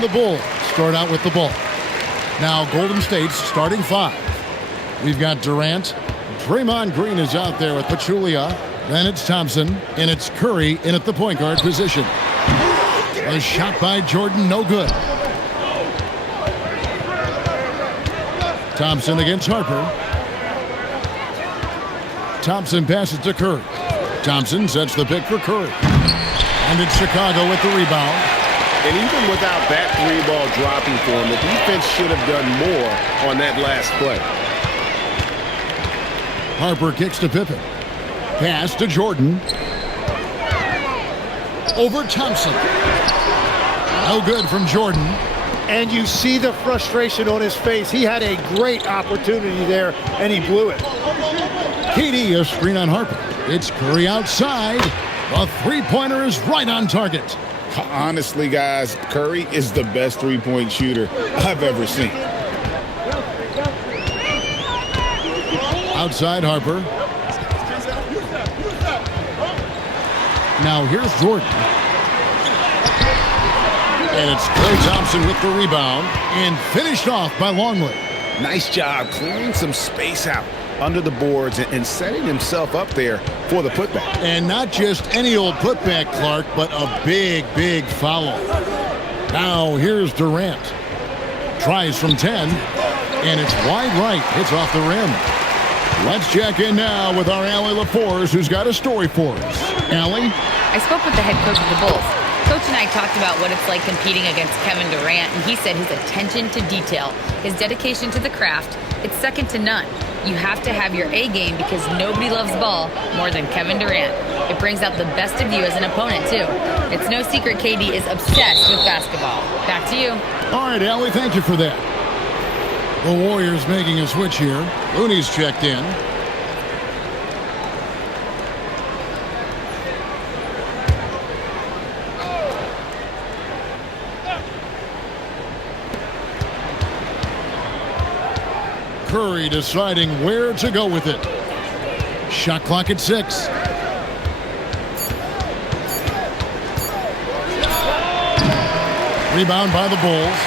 And the Bulls start out with the ball. Now Golden State's starting five. We've got Durant. Draymond Green is out there with Pachulia. Then it's Thompson. And it's Curry in at the point guard position. A shot by Jordan, no good. Thompson against Harper. Thompson passes to Curry. Thompson sets the pick for Curry. And it's Chicago with the rebound. And even without that three ball dropping for him, the defense should have done more on that last play. Harper kicks to Pippen. Pass to Jordan. Over Thompson. No good from Jordan. And you see the frustration on his face. He had a great opportunity there, and he blew it. KD, a screen on Harper. It's Curry outside. The three-pointer is right on target. Honestly, guys, Curry is the best three-point shooter I've ever seen. Outside Harper. Now here's Jordan. And it's Klay Thompson with the rebound. And finished off by Longley. Nice job clearing some space out under the boards and setting himself up there for the putback. And not just any old putback, Clark, but a big, big foul. Now here's Durant. Tries from 10. And it's wide right. Hits off the rim. Let's check in now with our Allie LaForce, who's got a story for us. Allie? I spoke with the head coach of the Bulls. Coach and I talked about what it's like competing against Kevin Durant, and he said his attention to detail, his dedication to the craft, it's second to none. You have to have your A game because nobody loves ball more than Kevin Durant. It brings out the best of you as an opponent, too. It's no secret KD is obsessed with basketball. Back to you. All right, Allie, thank you for that. The Warriors making a switch here. Looney's checked in. Curry deciding where to go with it. Shot clock at 6. Rebound by the Bulls.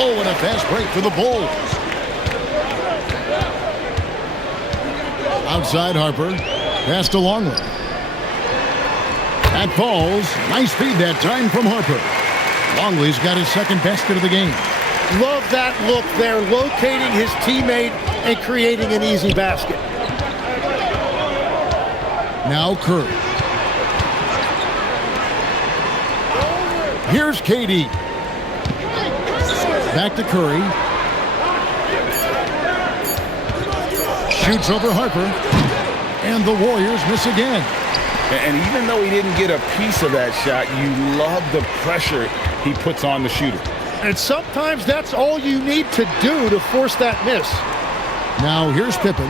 Oh, and a fast break for the Bulls. Outside Harper. Pass to Longley. That falls. Nice feed that time from Harper. Longley's got his second basket of the game. Love that look there, locating his teammate and creating an easy basket. Now Curry. Here's KD. Back to Curry. Shoots over Harper. And the Warriors miss again. And even though he didn't get a piece of that shot, you love the pressure he puts on the shooter. And sometimes that's all you need to do to force that miss. Now here's Pippen.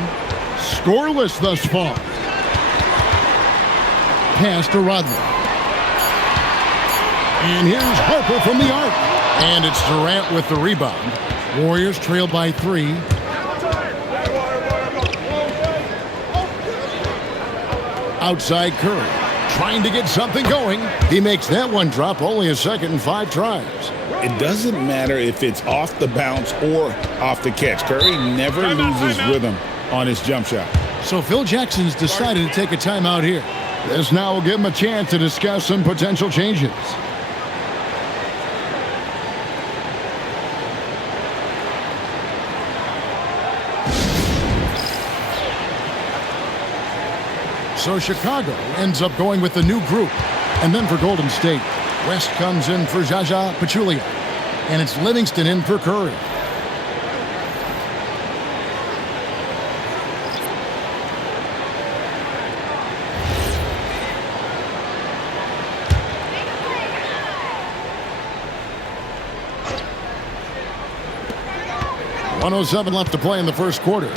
Scoreless thus far. Pass to Rodman. And here's Harper from the arc. And it's Durant with the rebound. Warriors trail by 3. Outside Curry. Trying to get something going. He makes that one drop, only a second and 5 tries. It doesn't matter if it's off the bounce or off the catch. Curry never loses rhythm on his jump shot. So Phil Jackson's decided to take a timeout here. This now will give him a chance to discuss some potential changes. So Chicago ends up going with the new group. And then for Golden State, West comes in for Jaja Pachulia. And it's Livingston in for Curry. .107 left to play in the first quarter.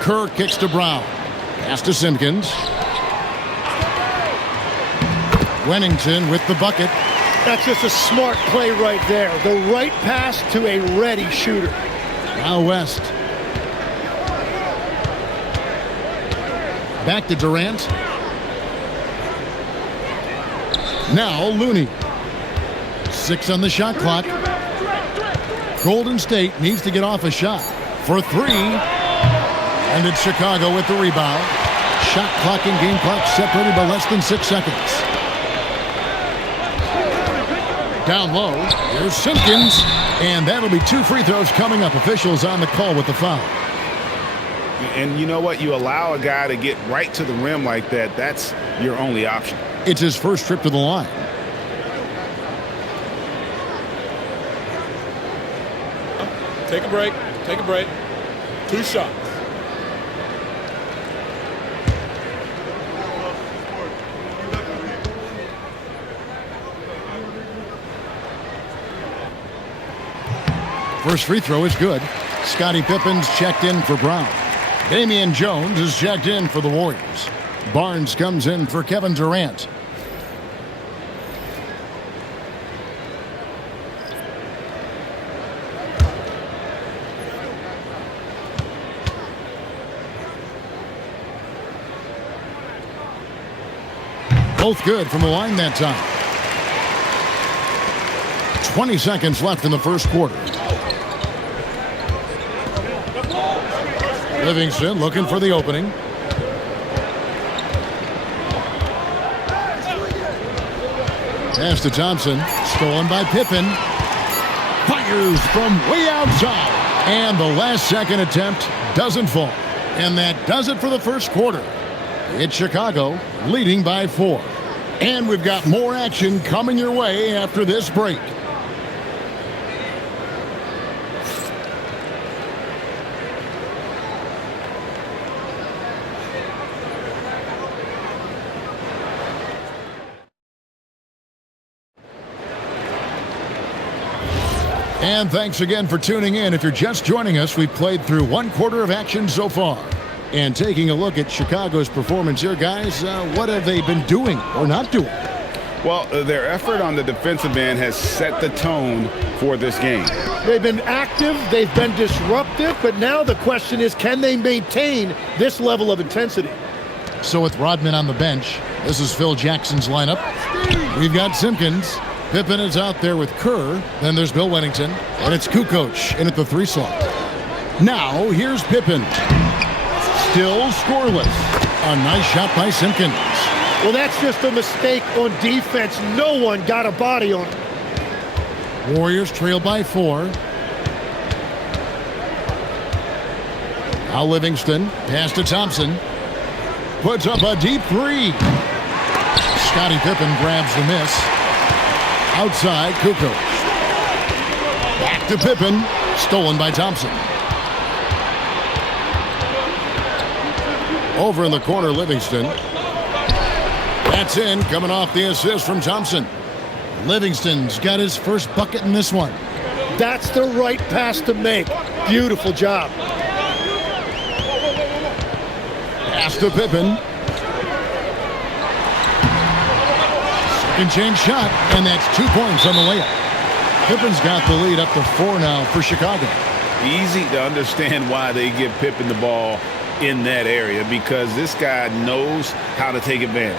Kerr kicks to Brown. Pass to Simpkins. Wennington with the bucket. That's just a smart play right there. The right pass to a ready shooter. Now West. Back to Durant. Now Looney. 6 on the shot clock. Golden State needs to get off a shot for 3. And it's Chicago with the rebound. Shot clock and game clock separated by less than 6 seconds. Down low, here's Simpkins. And that'll be 2 free throws coming up. Officials on the call with the foul. And you know what? You allow a guy to get right to the rim like that. That's your only option. It's his first trip to the line. Take a break. Take a break. 2 shots. First free throw is good. Scottie Pippen's checked in for Brown. Damian Jones is checked in for the Warriors. Barnes comes in for Kevin Durant. Both good from the line that time. 20 seconds left in the first quarter. Livingston looking for the opening. Pass to Thompson. Stolen by Pippen. Fires from way outside. And the last second attempt doesn't fall. And that does it for the first quarter. It's Chicago leading by 4. And we've got more action coming your way after this break. And thanks again for tuning in. If you're just joining us, we've played through 1 quarter of action so far. And taking a look at Chicago's performance here, guys, what have they been doing or not doing? Well, their effort on the defensive end has set the tone for this game. They've been active, they've been disruptive, but now the question is, can they maintain this level of intensity? So with Rodman on the bench, this is Phil Jackson's lineup. We've got Simpkins. Pippen is out there with Kerr. Then there's Bill Wennington. And it's Kukoc in at the 3 slot. Now, here's Pippen. Still scoreless. A nice shot by Simpkins. Well, that's just a mistake on defense. No one got a body on it. Warriors trail by 4. Now Livingston. Pass to Thompson. Puts up a deep 3. Scottie Pippen grabs the miss. Outside, Kukoc. Back to Pippen. Stolen by Thompson. Over in the corner, Livingston. That's in, coming off the assist from Thompson. Livingston's got his first bucket in this one. That's the right pass to make. Beautiful job. Pass to Pippen. Second chance shot, and that's 2 points on the layup. Pippen's got the lead up to 4 now for Chicago. Easy to understand why they give Pippen the ball in that area, because this guy knows how to take advantage.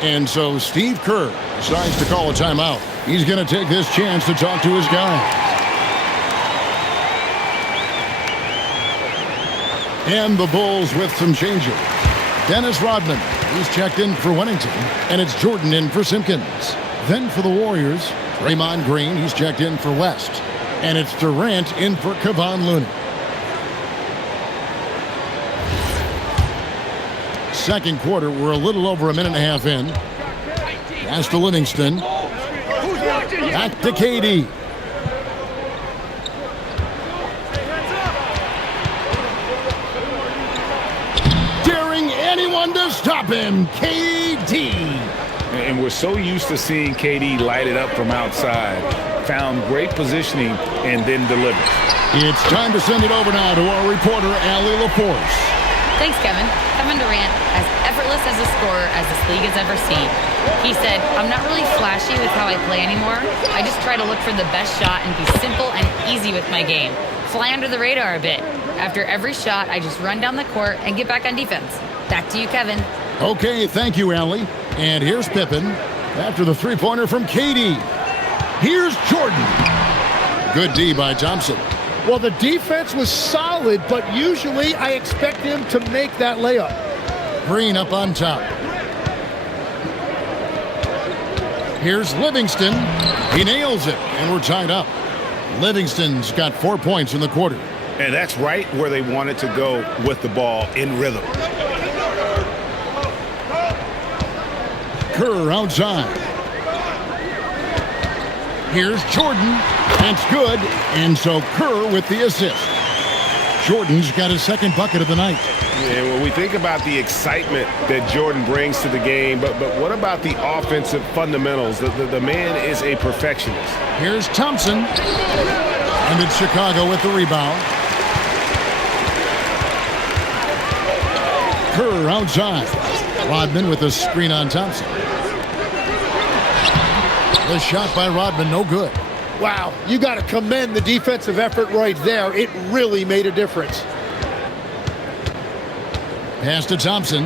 And so Steve Kerr decides to call a timeout. He's going to take this chance to talk to his guys. And the Bulls with some changes. Dennis Rodman, he's checked in for Wennington, and it's Jordan in for Simpkins. Then for the Warriors, Draymond Green, he's checked in for West, and it's Durant in for Kevon Looney. Second quarter, we're a little over a minute and a half in. Pass to Livingston. Back to KD. Daring anyone to stop him, KD. And we're so used to seeing KD light it up from outside. Found great positioning and then delivered. It's time to send it over now to our reporter, Allie LaForce. Thanks, Kevin. Kevin Durant, as effortless as a scorer as this league has ever seen. He said, I'm not really flashy with how I play anymore. I just try to look for the best shot and be simple and easy with my game. Fly under the radar a bit. After every shot, I just run down the court and get back on defense. Back to you, Kevin. Okay, thank you, Allie. And here's Pippen after the three-pointer from KD. Here's Jordan. Good D by Thompson. Well, the defense was solid, but usually I expect him to make that layup. Green up on top. Here's Livingston. He nails it, and we're tied up. Livingston's got 4 points in the quarter. And that's right where they wanted to go with the ball, in rhythm. Kerr outside. Here's Jordan. That's good. And so Kerr with the assist. Jordan's got his second bucket of the night. And when we think about the excitement that Jordan brings to the game, but what about the offensive fundamentals? The man is a perfectionist. Here's Thompson. And it's Chicago with the rebound. Kerr outside. Rodman with a screen on Thompson. The shot by Rodman, no good. Wow, you got to commend the defensive effort right there. It really made a difference. Pass to Thompson.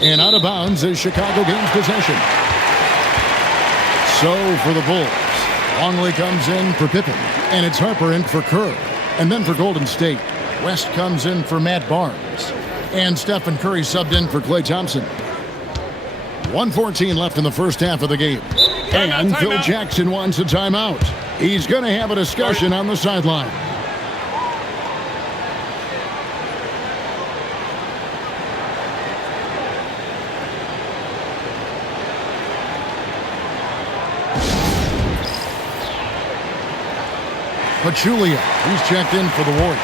And out of bounds as Chicago gains possession. So for the Bulls, Longley comes in for Pippen. And it's Harper in for Kerr. And then for Golden State, West comes in for Matt Barnes. And Stephen Curry subbed in for Klay Thompson. 1:14 left in the first half of the game. And Phil Jackson wants a timeout. He's going to have a discussion on the sideline. Pachulia, he's checked in for the Warriors.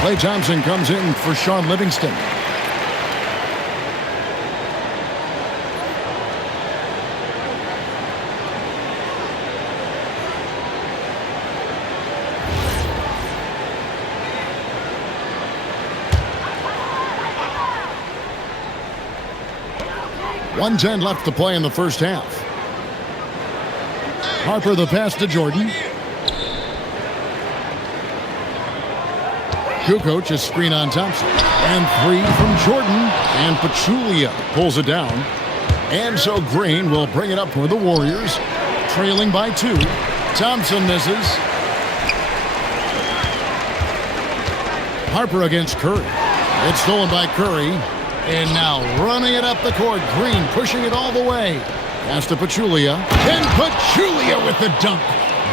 Klay Thompson comes in for Sean Livingston. .110 left to play in the first half. Harper the pass to Jordan. Kukoc a screen on Thompson. And three from Jordan. And Pachulia pulls it down. And so Green will bring it up for the Warriors. Trailing by 2. Thompson misses. Harper against Curry. It's stolen by Curry. And now running it up the court. Green pushing it all the way. Pass to Pachulia. And Pachulia with the dunk.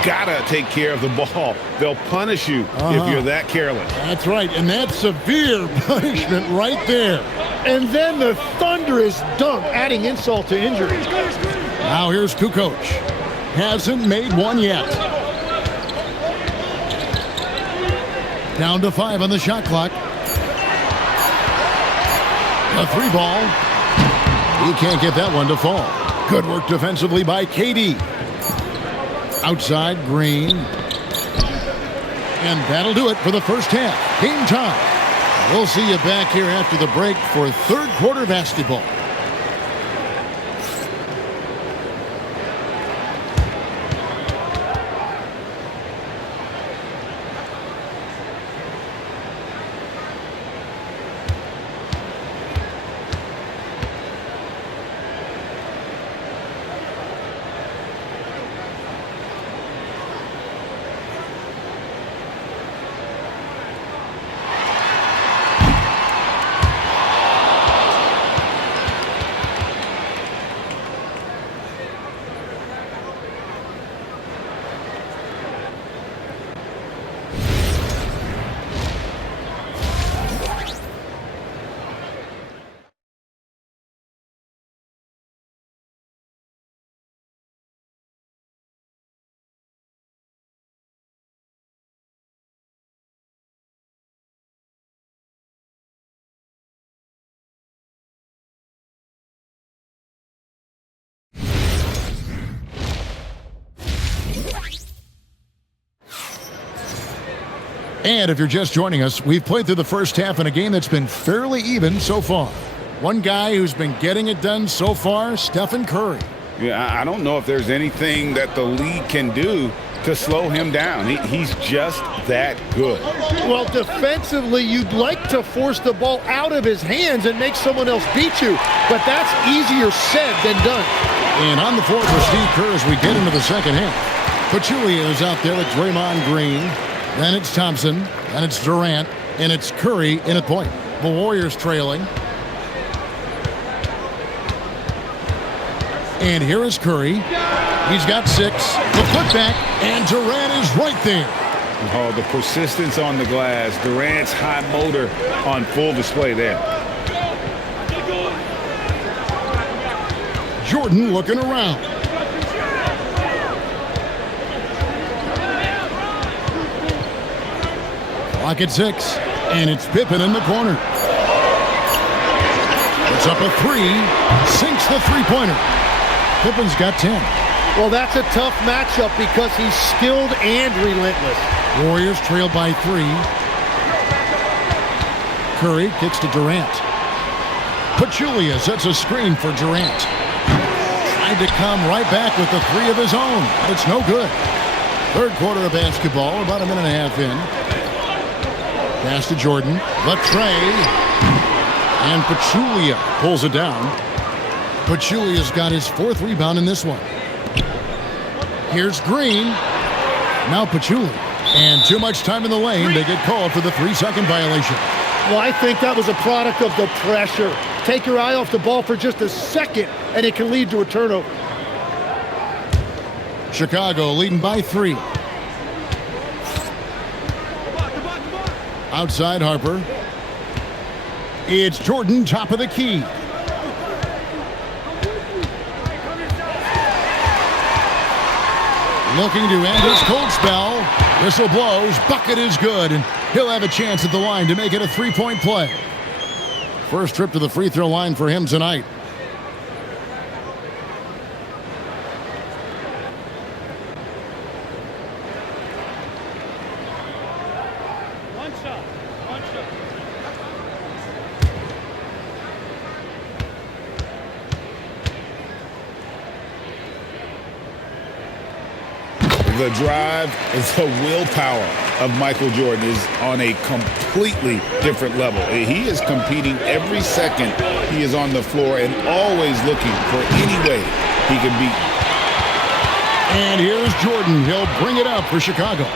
Gotta take care of the ball. They'll punish you if you're that careless. That's right, and that's severe punishment right there. And then the thunderous dunk, adding insult to injury. Now here's Kukoc. Hasn't made one yet. Down to 5 on the shot clock. A 3 ball. He can't get that one to fall. Good work defensively by KD. Outside, Green. And that'll do it for the first half. Game time. We'll see you back here after the break for third quarter basketball. And if you're just joining us, we've played through the first half in a game that's been fairly even so far. One guy who's been getting it done so far, Stephen Curry. Yeah, I don't know if there's anything that the league can do to slow him down. He's just that good. Well, defensively, you'd like to force the ball out of his hands and make someone else beat you, but that's easier said than done. And on the floor for Steve Kerr as we get into the second half. Pachulia is out there with Draymond Green. Then it's Thompson. Then it's Durant. And it's Curry in at point. The Warriors trailing. And here is Curry. He's got 6. The putback. And Durant is right there. Oh, the persistence on the glass. Durant's high motor on full display there. Jordan looking around. Clock at 6. And it's Pippen in the corner. It's up a 3. Sinks the three-pointer. Pippen's got 10. Well, that's a tough matchup because he's skilled and relentless. Warriors trail by 3. Curry kicks to Durant. Pachulia sets a screen for Durant. Tried to come right back with the 3 of his own, but it's no good. Third quarter of basketball, about a minute and a half in. Pass to Jordan. The tray. And Pachulia pulls it down. Pachulia's got his 4th rebound in this one. Here's Green. Now Pachulia. And too much time in the lane. They get called for the 3-second violation. Well, I think that was a product of the pressure. Take your eye off the ball for just a second, and it can lead to a turnover. Chicago leading by 3. Outside Harper. It's Jordan, top of the key. Looking to end his cold spell. Whistle blows. Bucket is good, and he'll have a chance at the line to make it a 3-point play. First trip to the free throw line for him tonight. The drive and the willpower of Michael Jordan is on a completely different level. He is competing every second he is on the floor and always looking for any way he can beat. And here's Jordan. He'll bring it up for Chicago.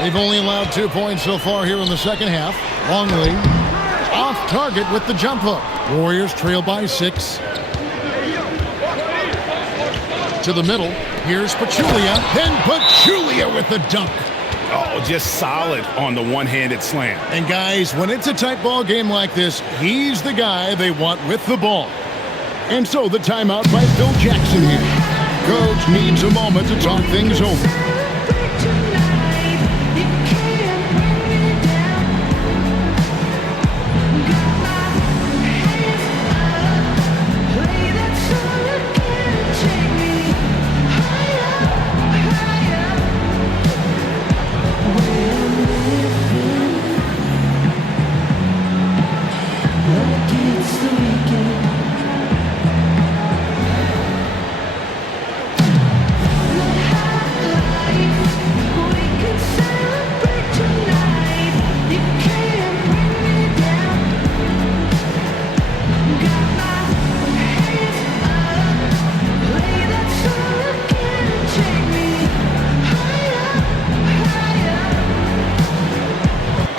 They've only allowed 2 points so far here in the second half. Longley off target with the jump hook. Warriors trail by 6. To the middle. Here's Pachulia. Then Pachulia with the dunk. Oh, just solid on the one-handed slam. And guys, when it's a tight ball game like this, he's the guy they want with the ball. And so the timeout by Phil Jackson here. Coach needs a moment to talk things over.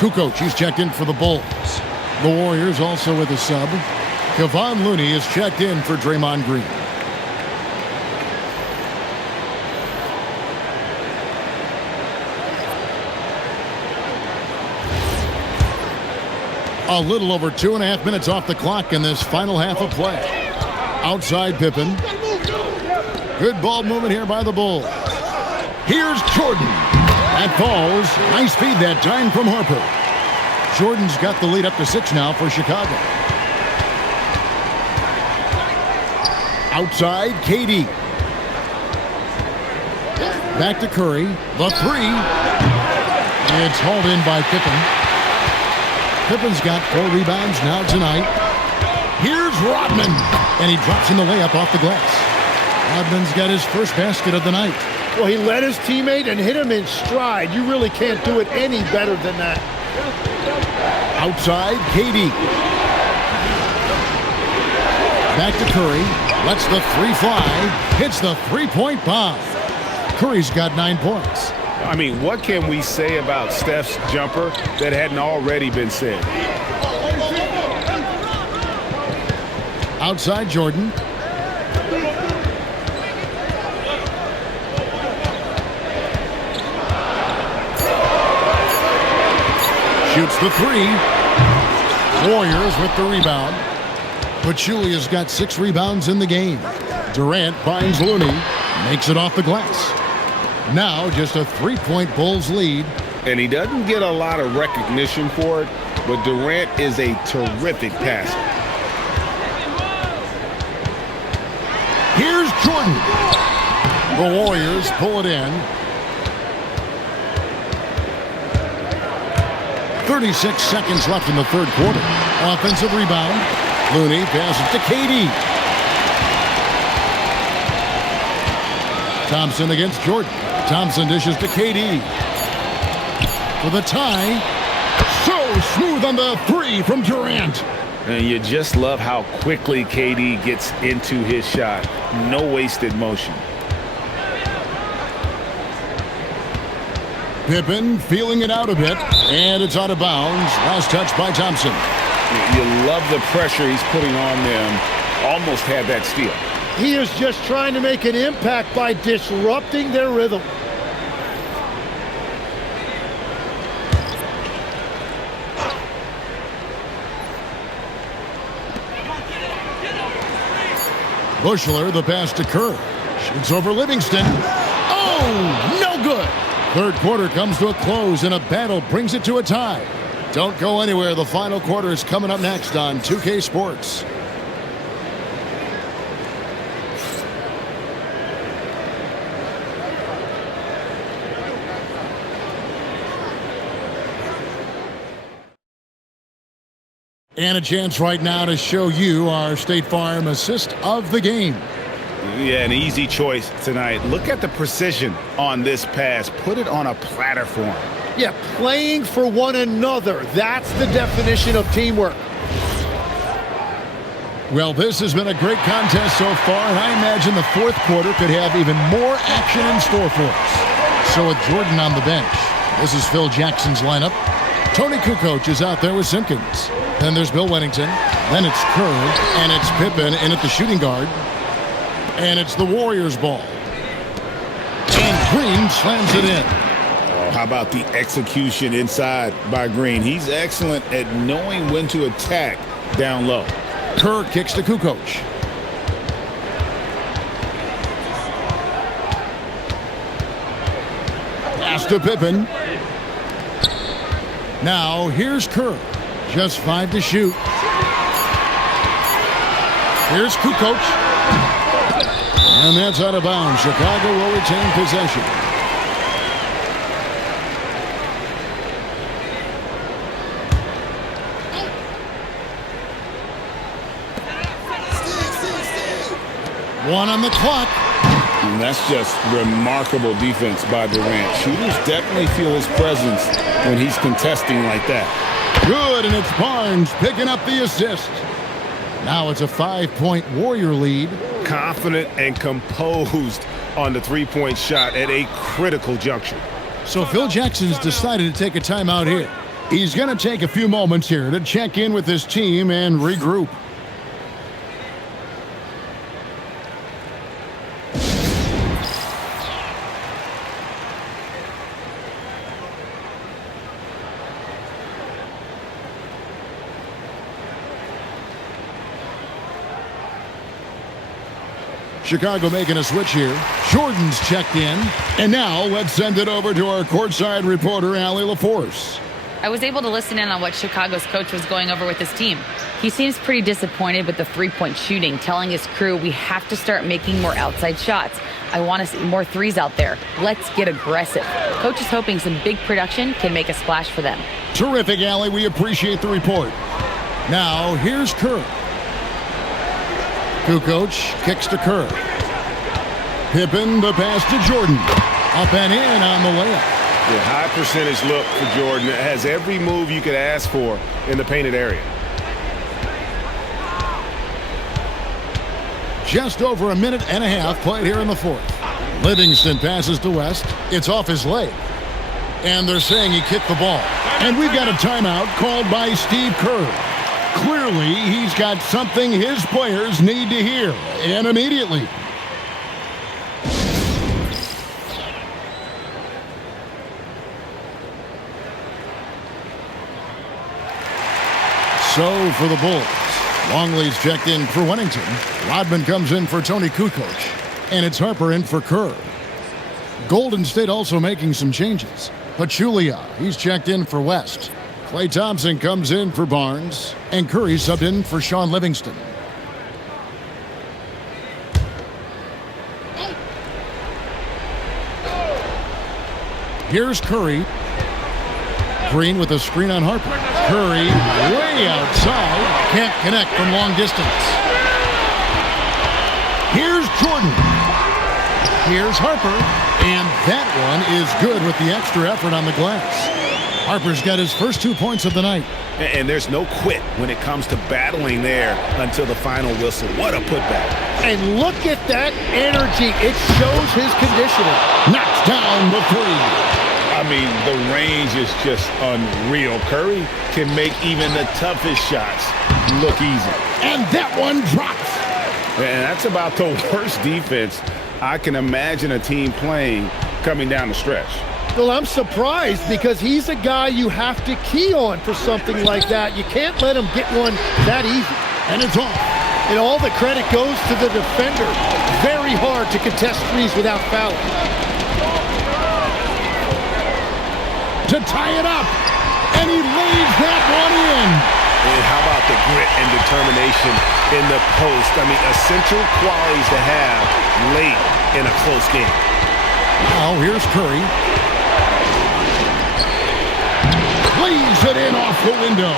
Kukoc, he's checked in for the Bulls. The Warriors also with a sub. Kevon Looney is checked in for Draymond Green. A little over 2.5 minutes off the clock in this final half of play. Outside Pippen. Good ball movement here by the Bulls. Here's Jordan. That falls. Nice feed that time from Harper. Jordan's got the lead up to 6 now for Chicago. Outside, KD. Back to Curry. The 3. It's hauled in by Pippen. Pippen's got 4 rebounds now tonight. Here's Rodman. And he drops in the layup off the glass. Rodman's got his first basket of the night. Well, he led his teammate and hit him in stride. You really can't do it any better than that. Outside, KD. Back to Curry. Lets the three fly. Hits the three-point bomb. Curry's got 9 points. I mean, what can we say about Steph's jumper that hadn't already been said? Outside Jordan. Shoots the three. Warriors with the rebound. Pachulia's got 6 rebounds in the game. Durant finds Looney. Makes it off the glass. Now just a 3-point Bulls lead. And he doesn't get a lot of recognition for it, but Durant is a terrific passer. Here's Jordan. The Warriors pull it in. 36 seconds left in the third quarter. Offensive rebound. Looney passes to KD. Thompson against Jordan. Thompson dishes to KD. For the tie. So smooth on the three from Durant. And you just love how quickly KD gets into his shot. No wasted motion. Pippen feeling it out a bit. And it's out of bounds. Last touch by Thompson. You love the pressure he's putting on them. Almost had that steal. He is just trying to make an impact by disrupting their rhythm. Bushler, the pass to Kerr. Shoots over Livingston. Oh, no good. Third quarter comes to a close, and a battle brings it to a tie. Don't go anywhere. The final quarter is coming up next on 2K Sports. And a chance right now to show you our State Farm assist of the game. Yeah, an easy choice tonight. Look at the precision on this pass. Put it on a platter for him. Yeah, playing for one another. That's the definition of teamwork. Well, this has been a great contest so far, and I imagine the fourth quarter could have even more action in store for us. So with Jordan on the bench, this is Phil Jackson's lineup. Tony Kukoc is out there with Simpkins. Then there's Bill Wennington. Then it's Kerr, and it's Pippen in at the shooting guard. And it's the Warriors' ball. And Green slams it in. How about the execution inside by Green? He's excellent at knowing when to attack down low. Kerr kicks to Kukoc. Pass to Pippen. Now here's Kerr. Just 5 to shoot. Here's Kukoc. And that's out of bounds. Chicago will retain possession. One on the clock. And that's just remarkable defense by Durant. Shooters definitely feel his presence when he's contesting like that. Good, and it's Barnes picking up the assist. Now it's a 5-point Warrior lead. Confident and composed on the three-point shot at a critical juncture. So Phil Jackson's decided to take a timeout here. He's going to take a few moments here to check in with his team and regroup. Chicago making a switch here. Jordan's checked in. And now let's send it over to our courtside reporter, Allie LaForce. I was able to listen in on what Chicago's coach was going over with his team. He seems pretty disappointed with the three-point shooting, telling his crew we have to start making more outside shots. I want to see more threes out there. Let's get aggressive. Coach is hoping some big production can make a splash for them. Terrific, Allie. We appreciate the report. Now, here's Kerr. Kukoc kicks to Kerr. Pippen, the pass to Jordan. Up and in on the layup. The high percentage look for Jordan. It has every move you could ask for in the painted area. Just over a minute and a half played here in the fourth. Livingston passes to West. It's off his leg. And they're saying he kicked the ball. And we've got a timeout called by Steve Kerr. Clearly, he's got something his players need to hear, and immediately. So for the Bulls, Longley's checked in for Wennington. Rodman comes in for Tony Kukoc. And it's Harper in for Kerr. Golden State also making some changes. Pachulia, he's checked in for West. Klay Thompson comes in for Barnes. And Curry subbed in for Sean Livingston. Here's Curry. Green with a screen on Harper. Curry way outside. Can't connect from long distance. Here's Jordan. Here's Harper. And that one is good with the extra effort on the glass. Harper's got his first 2 points of the night. And there's no quit when it comes to battling there until the final whistle. What a putback. And look at that energy. It shows his conditioning. Knocks down the three. I mean, the range is just unreal. Curry can make even the toughest shots look easy. And that one drops. And that's about the worst defense I can imagine a team playing coming down the stretch. Well, I'm surprised because he's a guy you have to key on for something like that. You can't let him get one that easy. And it's off. And all the credit goes to the defender. Very hard to contest threes without fouling. To tie it up. And he lays that one in. And how about the grit and determination in the post? I mean, essential qualities to have late in a close game. Now here's Curry. Leaves it in off the window.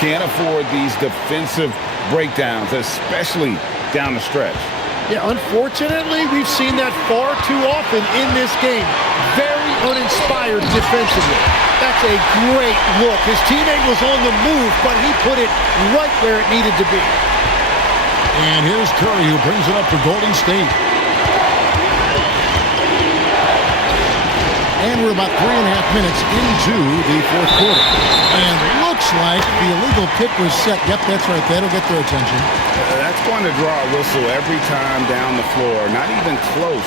Can't afford these defensive breakdowns, especially down the stretch. Yeah, unfortunately, we've seen that far too often in this game. Very uninspired defensively. That's a great look. His teammate was on the move, but he put it right where it needed to be. And here's Curry, who brings it up for Golden State. And we're about 3.5 minutes into the fourth quarter. And looks like the illegal kick was set. Yep, that's right. That'll get their attention. That's going to draw a whistle every time down the floor. Not even close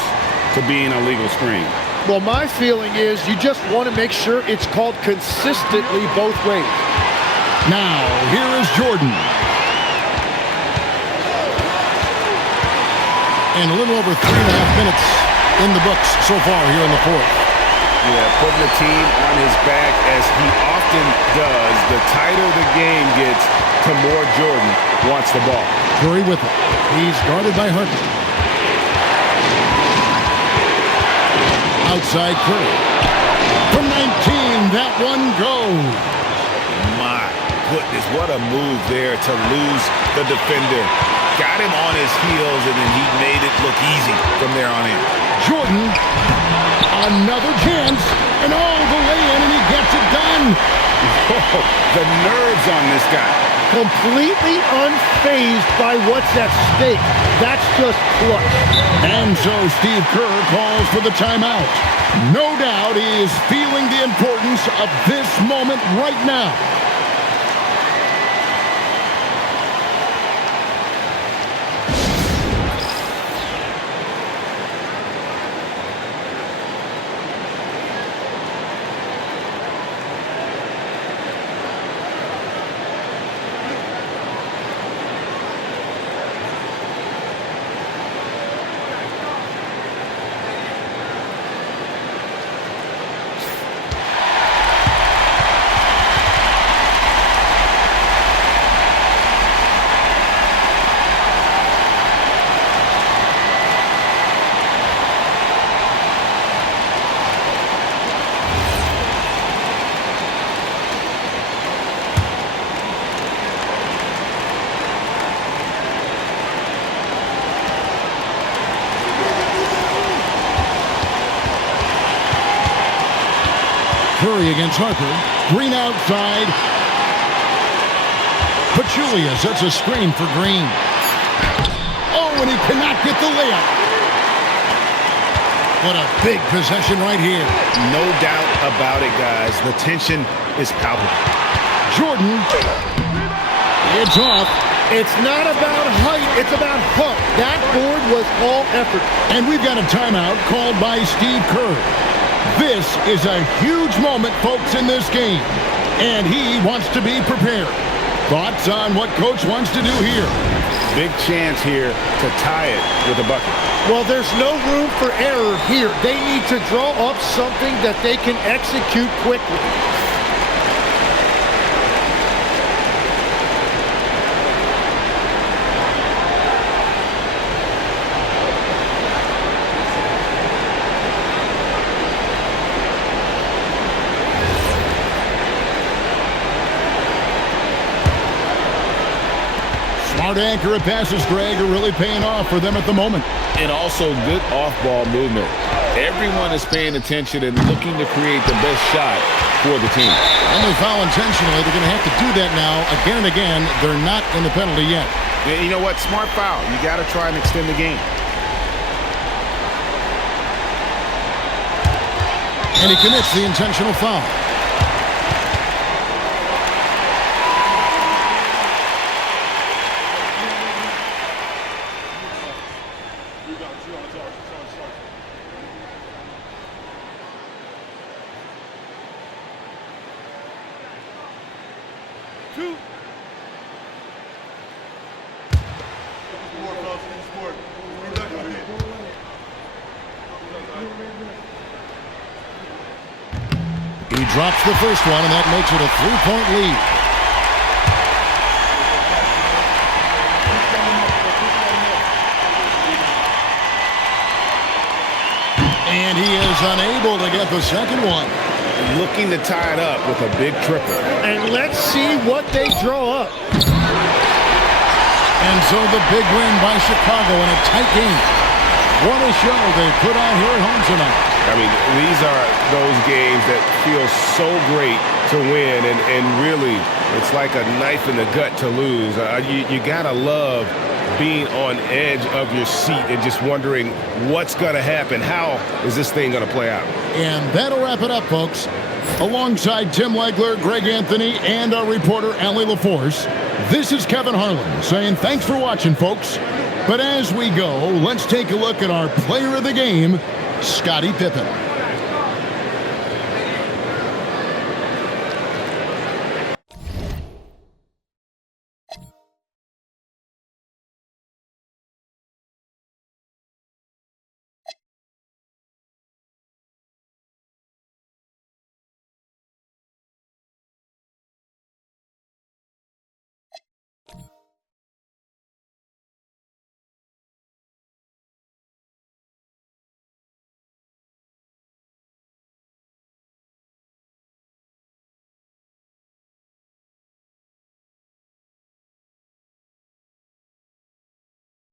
to being a legal screen. Well, my feeling is you just want to make sure it's called consistently both ways. Now, here is Jordan. And a little over 3.5 minutes in the books so far here in the fourth. Yeah, putting the team on his back as he often does. The tighter the game gets, the more Jordan wants the ball. Curry with it. He's guarded by Harper. Outside Curry. From 19, that one goes. My goodness, what a move there to lose the defender. Got him on his heels, and then he made it look easy from there on in. Jordan, another chance, and the lay-in, and he gets it done. Whoa, the nerves on this guy. Completely unfazed by what's at stake. That's just clutch. And so Steve Kerr calls for the timeout. No doubt he is feeling the importance of this moment right now. Curry against Harper. Green outside. Pachulia sets a screen for Green. Oh, and he cannot get the layup. What a big possession right here. No doubt about it, guys. The tension is palpable. Jordan. It's off. It's not about height, it's about hook. That board was all effort. And we've got a timeout called by Steve Kerr. This is a huge moment, folks, in this game. And he wants to be prepared. Thoughts on what Coach wants to do here? Big chance here to tie it with a bucket. Well, there's no room for error here. They need to draw up something that they can execute quickly. Smart accurate passes, Greg, are really paying off for them at the moment. And also good off-ball movement. Everyone is paying attention and looking to create the best shot for the team. And they foul intentionally. They're going to have to do that now again and again. They're not in the penalty yet. Yeah, you know what? Smart foul. You got to try and extend the game. And he commits the intentional foul. He drops the first one, and that makes it a 3-point lead. And he is unable to get the second one. Looking to tie it up with a big triple. And let's see what they draw up. And so the big win by Chicago in a tight game. What a show they put on here at home tonight. I mean, these are those games that feel so great to win, and really, it's like a knife in the gut to lose. You gotta love being on edge of your seat and just wondering what's gonna happen. How is this thing gonna play out? And that'll wrap it up, folks. Alongside Tim Legler, Greg Anthony, and our reporter, Allie LaForce, this is Kevin Harlan saying thanks for watching, folks. But as we go, let's take a look at our player of the game, Scottie Pippen.